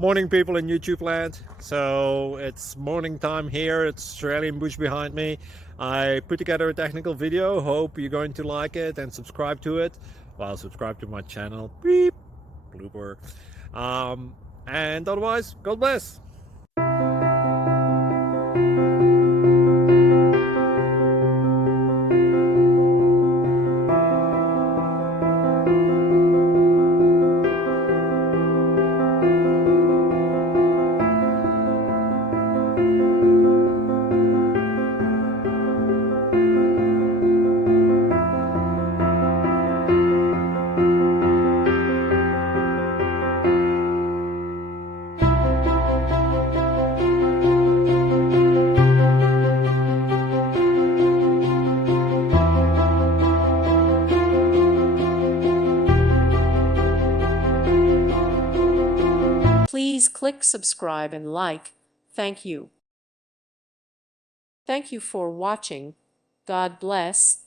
Morning, people in YouTube land. So it's morning time here. It's Australian bush behind me. I put together a technical video. Hope you're going to like it and subscribe to it. Well, subscribe to my channel. Beep, blooper. And otherwise, God bless. Please click subscribe and like. Thank you. Thank you for watching. God bless.